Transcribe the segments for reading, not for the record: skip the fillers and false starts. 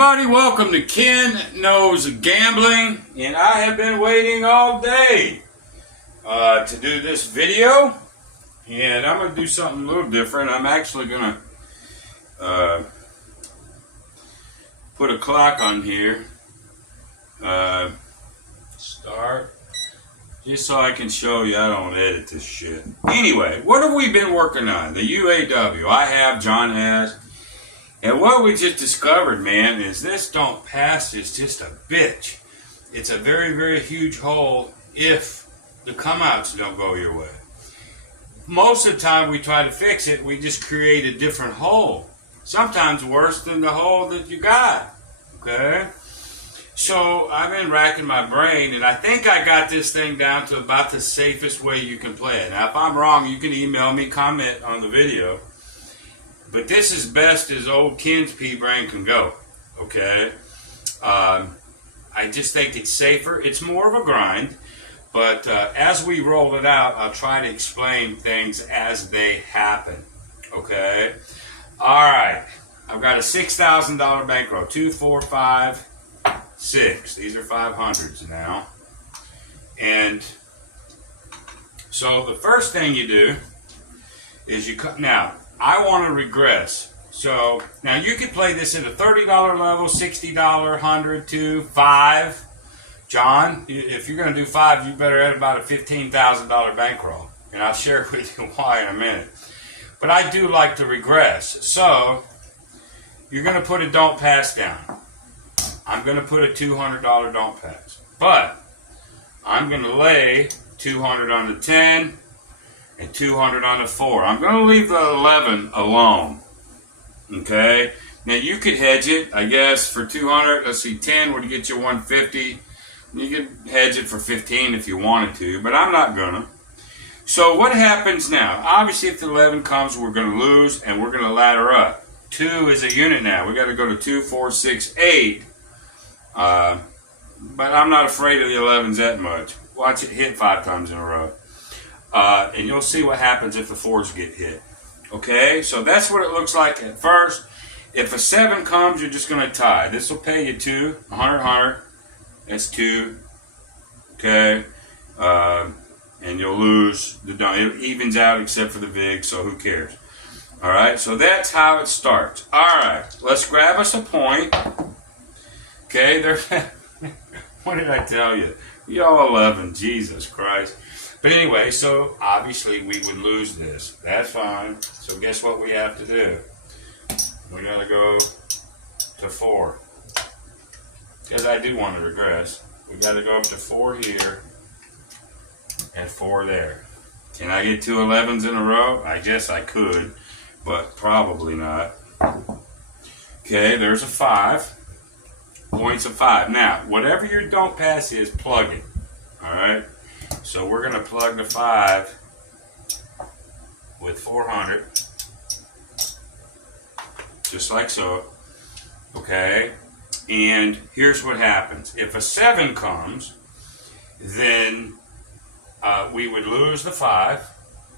everybody, welcome to Ken Knows Gambling, and I have been waiting all day to do this video, and I'm going to do something a little different. I'm actually going to put a clock on here, start, just so I can show you I don't edit this shit. Anyway, what have we been working on? The UAW. I have, John has. And what we just discovered, man, is this don't pass is just a bitch. It's a very, very huge hole if the come-outs don't go your way. Most of the time we try to fix it, we just create a different hole. Sometimes worse than the hole that you got, okay? So I've been racking my brain, and I think I got this thing down to about the safest way you can play it. Now, if I'm wrong, you can email me, comment on the video. But this is best as old Ken's pea brain can go, okay? I just think it's safer. It's more of a grind. But as we roll it out, I'll try to explain things as they happen, okay? All right. I've got a $6,000 bankroll. 2, 4, 5, 6. These are 500s now. And so the first thing you do is you cut. Now, I want to regress. So now you could play this at a $30 level, $60, $100, $2, $5. John, if you're going to do 5, you better have about a $15,000 bankroll. And I'll share with you why in a minute. But I do like to regress. So you're going to put a don't pass down. I'm going to put a $200 don't pass. But I'm going to lay 200 on the 10 and 200 on the 4. I'm going to leave the 11 alone. Okay? Now you could hedge it, I guess, for 200. Let's see, 10 would get you 150. You could hedge it for 15 if you wanted to, but I'm not going to. So what happens now? Obviously, if the 11 comes, we're going to lose, and we're going to ladder up. 2 is a unit now. We got to go to 2, 4, 6, 8. But I'm not afraid of the 11s that much. Watch it hit 5 times in a row. And you'll see what happens if the 4s get hit. Okay, so that's what it looks like at first. If a 7 comes, you're just going to tie. This will pay you 2, 100, 100. That's 2. Okay, and you'll lose. It evens out except for the VIG, so who cares? All right, so that's how it starts. All right, let's grab us a point. Okay, there. What did I tell you? Y'all 11, Jesus Christ. But anyway, so obviously we would lose this. That's fine. So guess what we have to do? We got to go to 4. Because I do want to regress. We got to go up to 4 here and 4 there. Can I get 2 11s in a row? I guess I could, but probably not. Okay, there's a 5. Points of 5. Now, whatever your don't pass is, plug it. All right? So we're going to plug the 5 with 400. Just like so. Okay? And here's what happens. If a 7 comes, then we would lose the 5,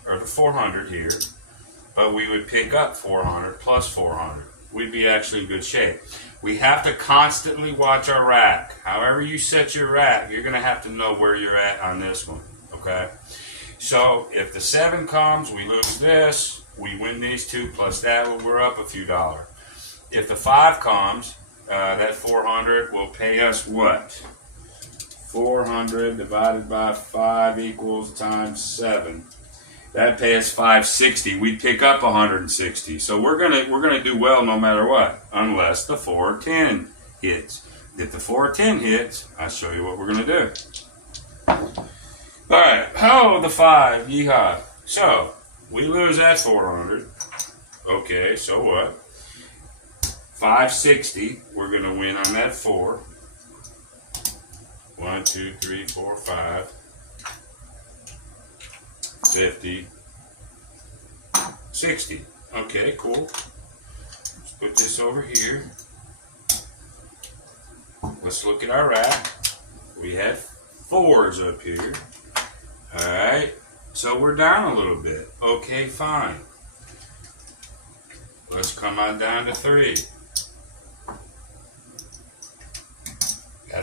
or the 400 here, but we would pick up 400 plus 400. We'd be actually in good shape. We have to constantly watch our rack. However you set your rack, you're going to have to know where you're at on this one, okay? So if the 7 comes, we lose this. We win these 2 plus that, we're up a few dollars. If the 5 comes, that 400 will pay us what? 400 divided by 5 equals times 7. That pays 560. We pick up 160. So we're gonna do well no matter what, unless the 410 hits. If the 410 hits, I'll show you what we're gonna do. All right. Oh, the 5. Yeehaw. So we lose that 400. Okay. So what? 560. We're gonna win on that 4. 1, 2, 3, 4, 5. 50, 60. Okay, cool. Let's put this over here. Let's look at our rack. We had 4s up here. All right, so we're down a little bit. Okay, fine. Let's come on down to 3.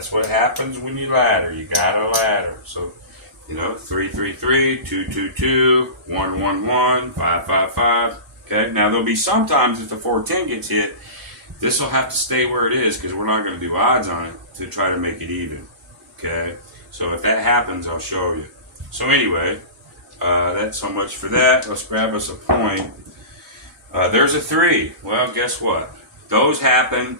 That's what happens when you ladder. You got a ladder. So, 3, 3, 3, 2, 2, 2, 1, 1, 1, 5, 5, 5. Okay, now there'll be sometimes if the 410 gets hit, this will have to stay where it is because we're not going to do odds on it to try to make it even. Okay, so if that happens, I'll show you. So anyway, that's so much for that. Let's grab us a point. There's a 3. Well, guess what? Those happen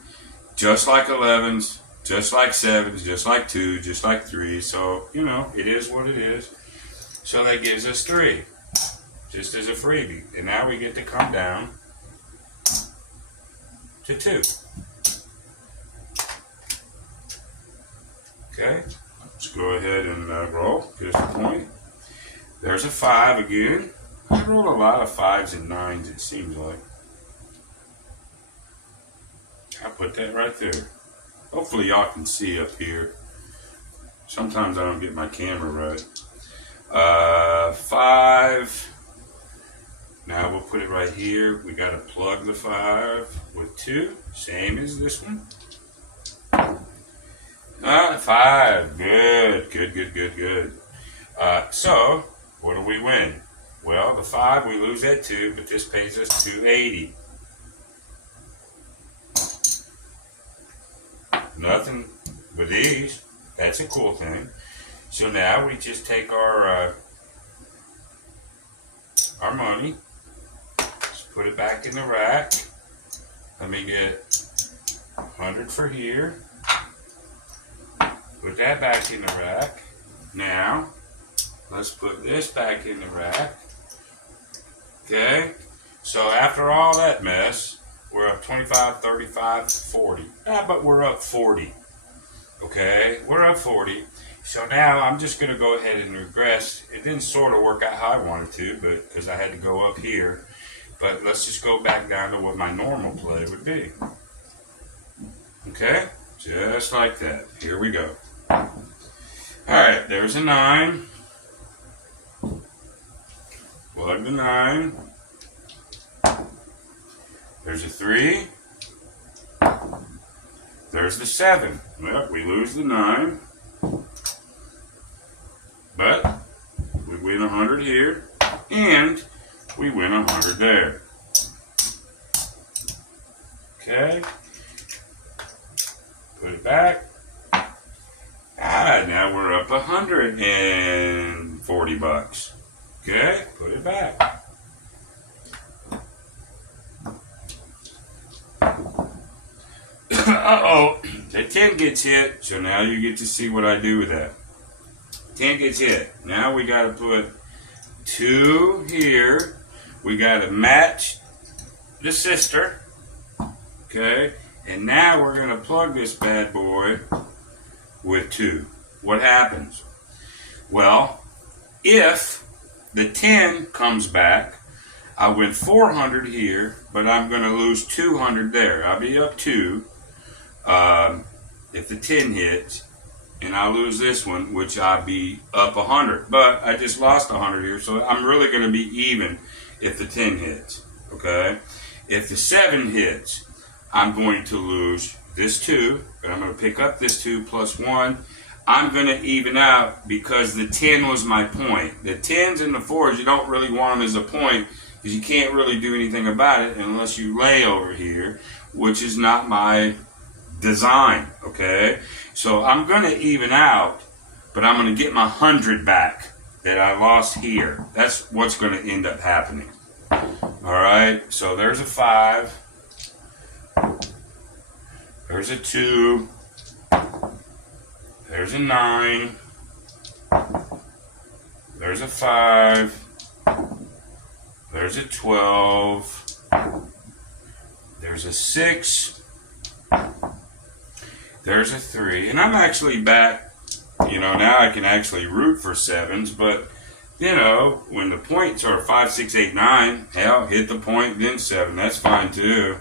just like 11s, just like 7s, just like 2, just like 3. So, it is what it is. So that gives us 3, just as a freebie. And now we get to come down to 2. Okay, let's go ahead and roll. Here's the point. There's a 5 again. I roll a lot of 5s and 9s, it seems like. I'll put that right there. Hopefully y'all can see up here. Sometimes I don't get my camera right. 5. Now we'll put it right here. We got to plug the 5 with 2, same as this one. 5. Good, good, good, good, good. So, what do we win? Well, the 5 we lose at 2, but this pays us $280. Nothing with these. That's a cool thing. So now we just take our money, just put it back in the rack. Let me get 100 for here. Put that back in the rack. Now, let's put this back in the rack. Okay? So after all that mess, we're up 25, 35, 40. But we're up 40. Okay? We're up 40. So now I'm just going to go ahead and regress. It didn't sort of work out how I wanted to, but because I had to go up here. But let's just go back down to what my normal play would be. Okay? Just like that. Here we go. Alright, there's a 9. Plug the 9. There's a 3. There's the 7. Well, we lose the 9. But we win 100 here. And we win 100 there. Okay. Put it back. Now we're up $140. Okay, put it back. Uh-oh, the 10 gets hit, so now you get to see what I do with that. 10 gets hit. Now we got to put 2 here. We got to match the sister. Okay, and now we're going to plug this bad boy with 2. What happens? Well, if the 10 comes back, I win 400 here, but I'm going to lose 200 there. I'll be up 2 if the 10 hits, and I'll lose this one, which I'll be up 100. But I just lost 100 here, so I'm really going to be even if the 10 hits. Okay? If the 7 hits, I'm going to lose this 2, but I'm going to pick up this 2 plus 1. I'm going to even out because the 10 was my point. The 10s and the 4s, you don't really want them as a point because you can't really do anything about it unless you lay over here, which is not my design, okay? So I'm going to even out, but I'm going to get my 100 back that I lost here. That's what's going to end up happening. All right, so there's a 5. There's a 2. There's a 9. There's a 5. There's a 12. There's a 6. There's a 3. And I'm actually back, now I can actually root for 7s, but, when the points are 5, 6, 8, 9, hell, hit the point, then 7. That's fine too.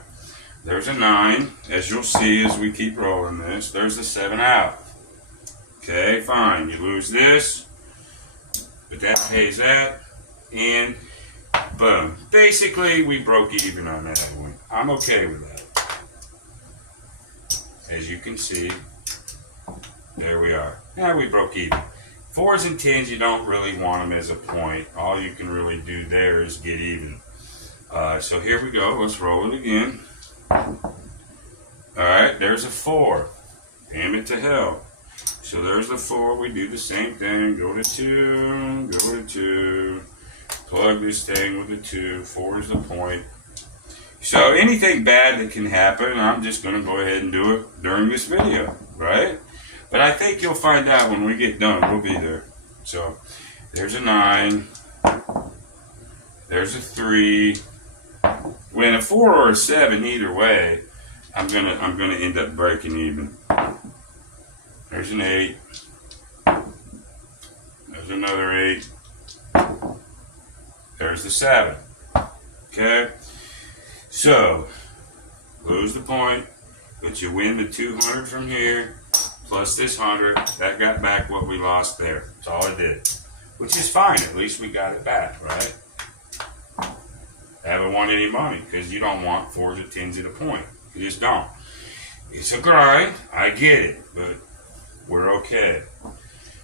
There's a 9, as you'll see as we keep rolling this. There's the 7 out. Okay, fine. You lose this, but that pays that, and boom. Basically, we broke even on that one. I'm okay with that. As you can see, There we are. Yeah, we broke even. 4s and 10s, you don't really want them as a point. All you can really do there is get even. So here we go. Let's roll it again. Alright, there's a 4. Damn it to hell. So there's the 4. We do the same thing. Go to 2. Go to 2. Plug this thing with the 2. 4 is the point. So anything bad that can happen, I'm just going to go ahead and do it during this video. Right? But I think you'll find out when we get done. We'll be there. So there's a 9. There's a 3. When a 4 or a 7, either way, I'm gonna end up breaking even. There's an 8. There's another 8. There's the 7. Okay? So, lose the point, but you win the 200 from here, plus this 100. That got back what we lost there. That's all it did. Which is fine. At least we got it back, right? Haven't won any money, because you don't want 4s or 10s at a point. You just don't. It's a grind. I get it, but we're okay.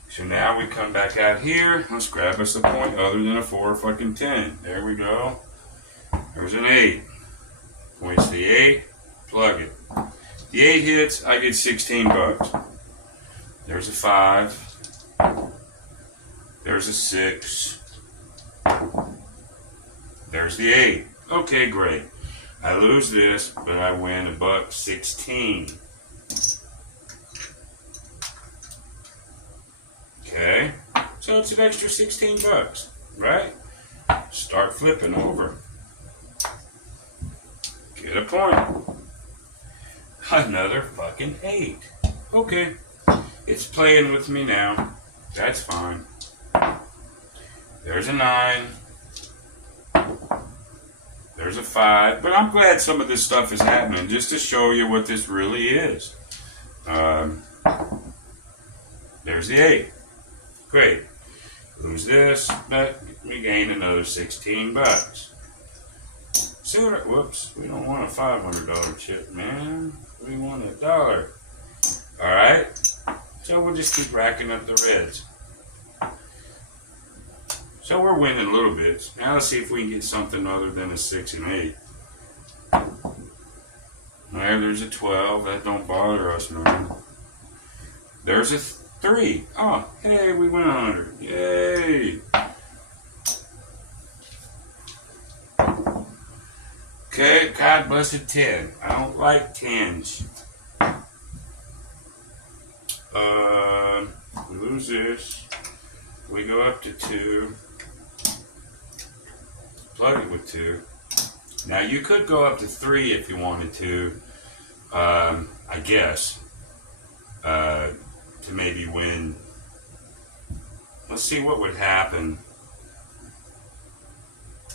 So now we come back out here. Let's grab us a point other than a 4 or fucking 10. There we go. There's an 8. Points the 8. Plug it. The 8 hits, I get 16 bucks. There's a 5. There's a 6. There's the 8. Okay, great. I lose this, but I win $1.16. Okay, so it's an extra 16 bucks, right? Start flipping over. Get a point. Another fucking 8. Okay, it's playing with me now. That's fine. There's a 9. There's a 5, but I'm glad some of this stuff is happening just to show you what this really is. There's the 8. Great. Lose this, but we gain another 16 bucks. Sooner, whoops, we don't want a $500 chip, man. We want $1. Alright? So we'll just keep racking up the reds. So we're winning little bits. Now let's see if we can get something other than a 6 and 8. There's a 12. That don't bother us, man. There's a 3. Oh, hey, we went 100. Yay! Okay, God blessed 10. I don't like 10s. We lose this. We go up to 2. Plug it with 2. Now you could go up to 3 if you wanted to, I guess, to maybe win. Let's see what would happen.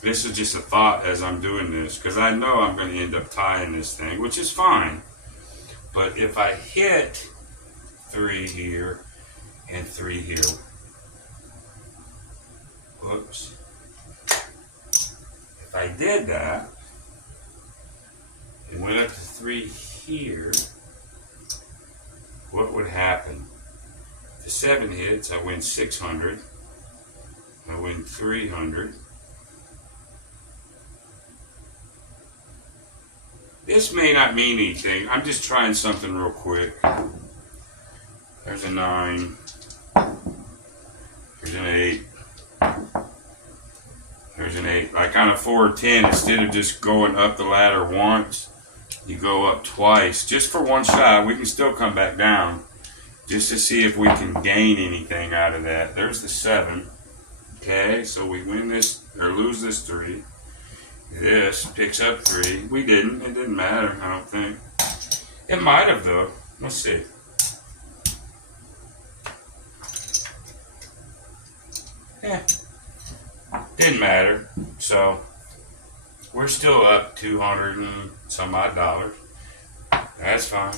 This is just a thought as I'm doing this, because I know I'm going to end up tying this thing, which is fine. But if I hit 3 here and 3 here, whoops. If I did that, and went up to 3 here, what would happen? If the 7 hits, I win 600. I win 300. This may not mean anything. I'm just trying something real quick. There's a 9. There's an 8. There's an 8. Like on a 4 or 10, instead of just going up the ladder once, you go up twice. Just for one shot. We can still come back down. Just to see if we can gain anything out of that. There's the 7. Okay, so we win this, or lose this 3. This picks up 3. We didn't. It didn't matter, I don't think. It might have, though. Let's see. Yeah. Didn't matter. So, we're still up 200 and some odd dollars. That's fine.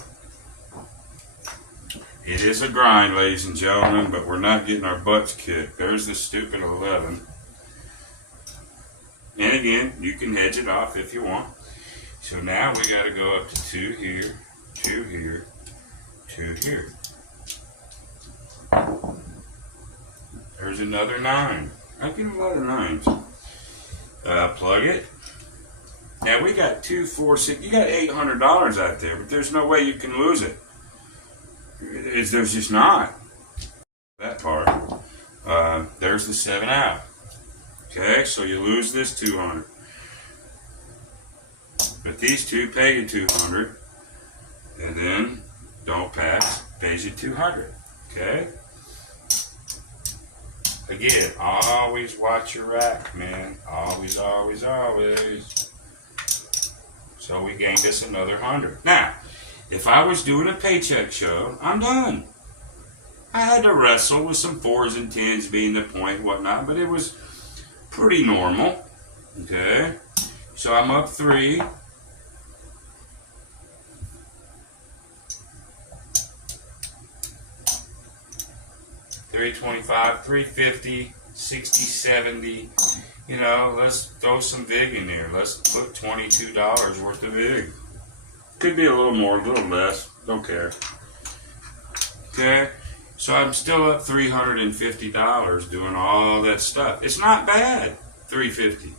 It is a grind, ladies and gentlemen, but we're not getting our butts kicked. There's the stupid 11. And again, you can hedge it off if you want. So now we got to go up to 2 here, 2 here, 2 here. There's another 9. I get a lot of 9s. Plug it. Now we got 2, 4, 6. You got $800 out there, but there's no way you can lose it. There's just not. That part. There's the 7 out. Okay, so you lose this 200. But these two pay you 200. And then don't pass, pays you 200. Okay? Again, always watch your rack, man. Always, always, always. So we gained us another 100. Now, if I was doing a paycheck show, I'm done. I had to wrestle with some 4s and 10s being the point and whatnot, but it was pretty normal. Okay? So I'm up 3. $325, $350, $60, $70. You know, let's throw some VIG in there. Let's put $22 worth of VIG. Could be a little more, a little less. Don't care. Okay? So I'm still up $350 doing all that stuff. It's not bad, $350.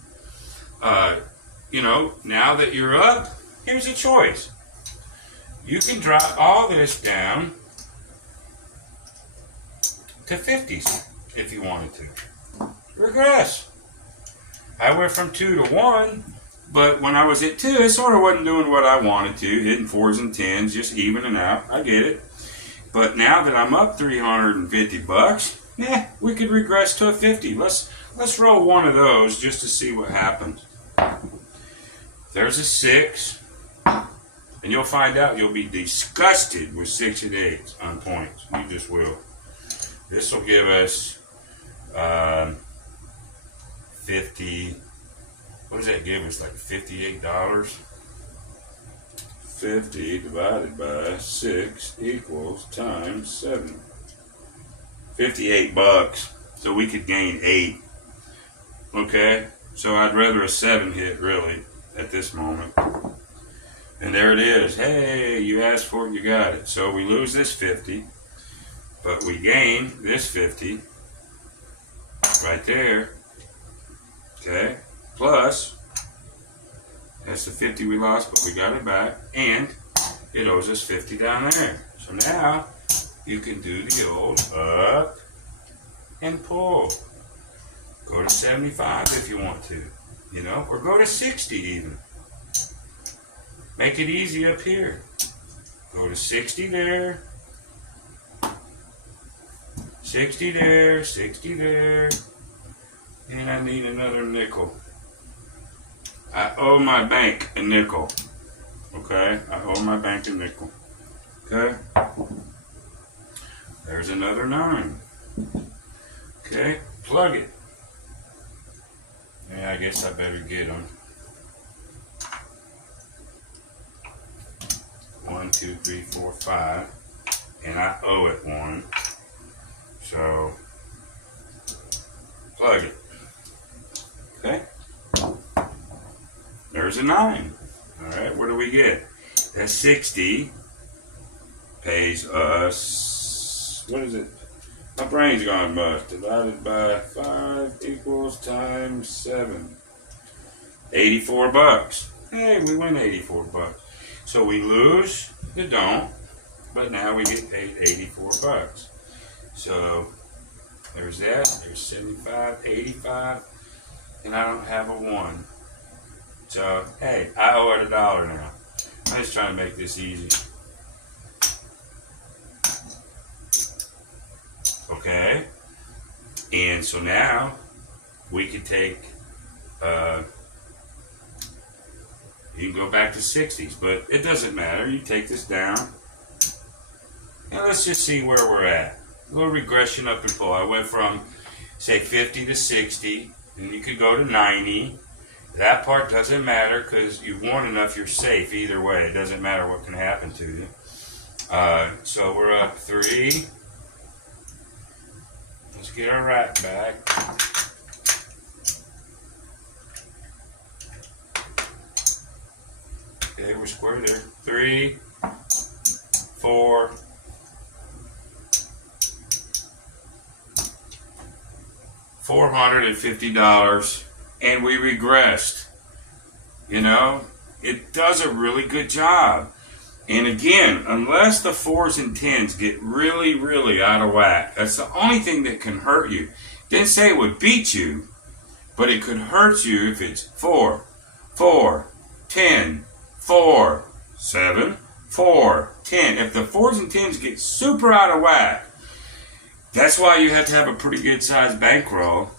You know, now that you're up, here's a choice. You can drop all this down to 50s if you wanted to. Regress. I went from 2 to 1, but when I was at 2, it sort of wasn't doing what I wanted to, hitting 4s and 10s, just evening out. I get it. But now that I'm up $350, yeah, we could regress to a 50. Let's roll one of those just to see what happens. There's a 6, and you'll find out you'll be disgusted with 6 and 8s on points. You just will. This will give us 50. What does that give us? Like $58? 50 divided by 6 equals times 7. $58. So we could gain 8. Okay? So I'd rather a 7 hit, really, at this moment. And there it is. Hey, you asked for it, you got it. So we lose this 50. But we gain this 50 right there, okay, plus, that's the 50 we lost, but we got it back, and it owes us 50 down there. So now, you can do the old up and pull. Go to 75 if you want to, you know, or go to 60 even. Make it easy up here. Go to 60 there. 60 there, 60 there, and I need another nickel. I owe my bank a nickel, okay? I owe my bank a nickel, okay? There's another 9, okay? Plug it. Yeah, I guess I better get them. 1, 2, 3, 4, 5, and I owe it 1. So, plug it. Okay? There's a 9. Alright, what do we get? That 60 pays us, what is it? My brain's gone bust. Divided by 5 equals times 7. $84. Hey, we win $84. So we lose the don't, but now we get paid $84. So there's that, there's 75, 85, and I don't have a 1. So, hey, I owe it $1 now. I'm just trying to make this easy. Okay? And so now we can take, you can go back to 60s, but it doesn't matter. You take this down, and let's just see where we're at. A little regression up and pull. I went from, say, 50 to 60, and you could go to 90. That part doesn't matter because you've won enough, you're safe either way. It doesn't matter what can happen to you. So we're up 3. Let's get our rack back. Okay, we're square there. 3, 4, $450 and we regressed. You know, it does a really good job. And again, unless the 4s and 10s get really, really out of whack, that's the only thing that can hurt you. Didn't say it would beat you, but it could hurt you if it's 4, 4, 10, 4, 7, 4, 10. If the 4s and 10s get super out of whack, that's why you have to have a pretty good sized bankroll.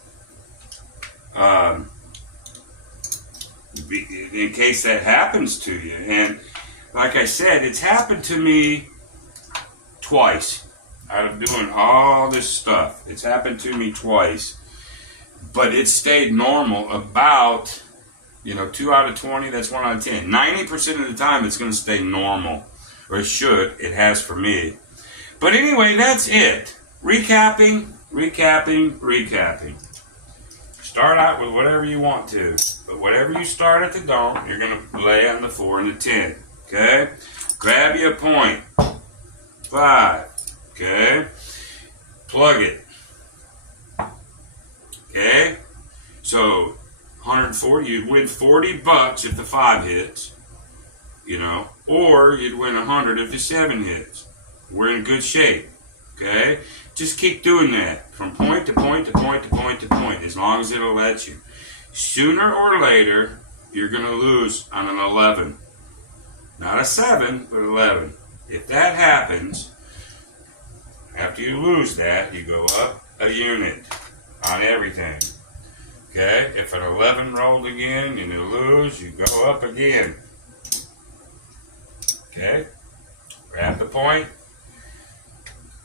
In case that happens to you. And like I said, it's happened to me twice. Out of doing all this stuff, it's happened to me twice. But it stayed normal about, 2 out of 20, that's 1 out of 10. 90% of the time it's going to stay normal. Or it should. It has for me. But anyway, that's it. Recapping. Start out with whatever you want to. But whatever you start at the dome, you're going to lay on the 4 and the 10. Okay? Grab you a point. 5. Okay? Plug it. Okay? So, 140, you'd win $40 if the 5 hits. Or you'd win 100 if the 7 hits. We're in good shape. Okay? Just keep doing that from point to point to point to point to point as long as it'll let you. Sooner or later, you're going to lose on an 11. Not a 7, but 11. If that happens, after you lose that, you go up a unit on everything. Okay? If an 11 rolled again and you lose, you go up again. Okay? Grab the point.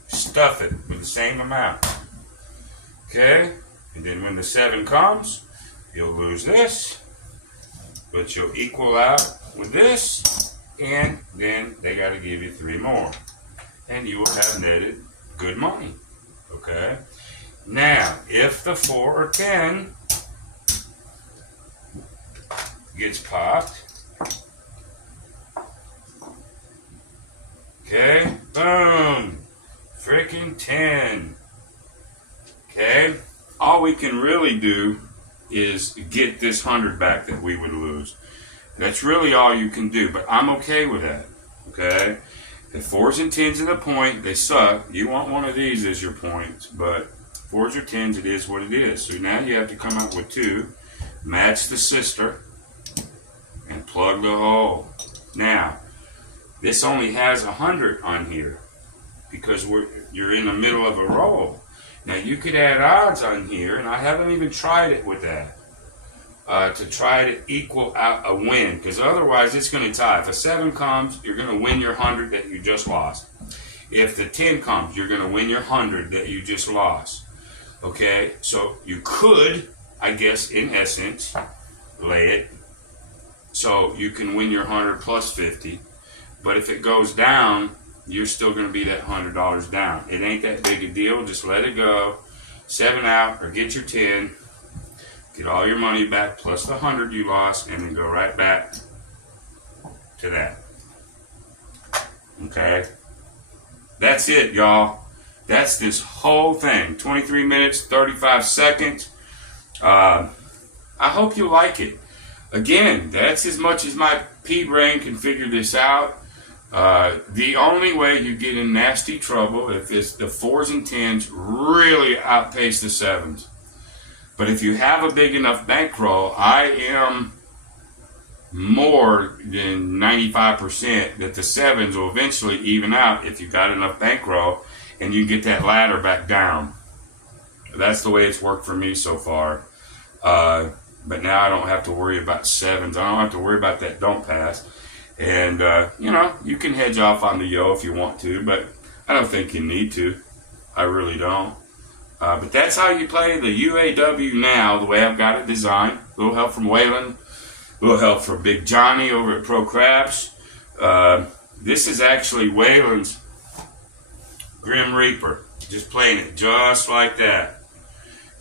Stuff it with the same amount. Okay? And then when the 7 comes, you'll lose this, but you'll equal out with this, and then they got to give you 3 more. And you will have netted good money. Okay? Now, if the 4 or 10 gets popped, okay, boom. Freaking 10. Okay? All we can really do is get this 100 back that we would lose. That's really all you can do, but I'm okay with that. Okay? The 4s and 10s in the point, they suck. You want one of these as your points, but 4s or 10s, it is what it is. So now you have to come up with 2, match the sister, and plug the hole. Now, this only has 100 on here, because you're in the middle of a roll. Now you could add odds on here, and I haven't even tried it with that, to try to equal out a win, because otherwise it's going to tie. If a 7 comes, you're going to win your 100 that you just lost. If the 10 comes, you're going to win your 100 that you just lost. Okay, so you could, I guess, in essence, lay it so you can win your 100 plus 50. But if it goes down, you're still going to be that $100 down. It ain't that big a deal. Just let it go. 7 out, or get your 10. Get all your money back plus the 100 you lost, and then go right back to that. Okay? That's it, y'all. That's this whole thing. 23 minutes, 35 seconds. I hope you like it. Again, that's as much as my pea brain can figure this out. The only way you get in nasty trouble if it's the 4s and 10s really outpace the 7s. But if you have a big enough bankroll, I am more than 95% that the 7s will eventually even out if you've got enough bankroll and you get that ladder back down. That's the way it's worked for me so far. But now I don't have to worry about 7s. I don't have to worry about that don't pass. And, you can hedge off on the yo if you want to, but I don't think you need to. I really don't. But that's how you play the UAW now, the way I've got it designed. A little help from Waylon. A little help from Big Johnny over at Pro Craps. This is actually Waylon's Grim Reaper. Just playing it just like that.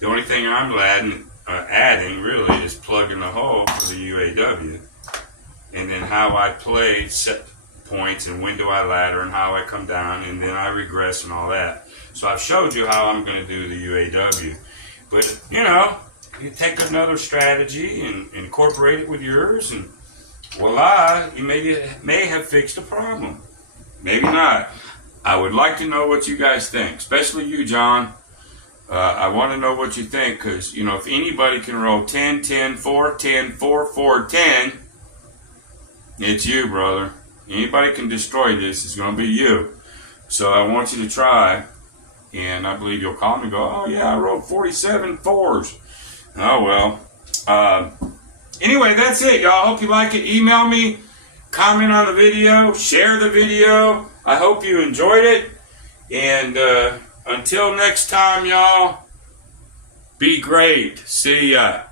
The only thing I'm adding really is plugging the hole for the UAW. And then how I play set points and when do I ladder and how I come down and then I regress and all that. So I've showed you how I'm going to do the UAW. But, you know, you take another strategy and incorporate it with yours, and voila, you may have fixed a problem. Maybe not. I would like to know what you guys think, especially you, John. I want to know what you think, because, you know, if anybody can roll 10, 10, 4, 10, 4, 4, 10, it's you, brother. Anybody can destroy this, it's going to be you. So I want you to try, and I believe you'll call me and go, oh yeah, I rolled 47 fours. Oh well. Anyway, that's it, y'all. Hope you like it. Email me, comment on the video, share the video. I hope you enjoyed it. And until next time, y'all, be great. See ya.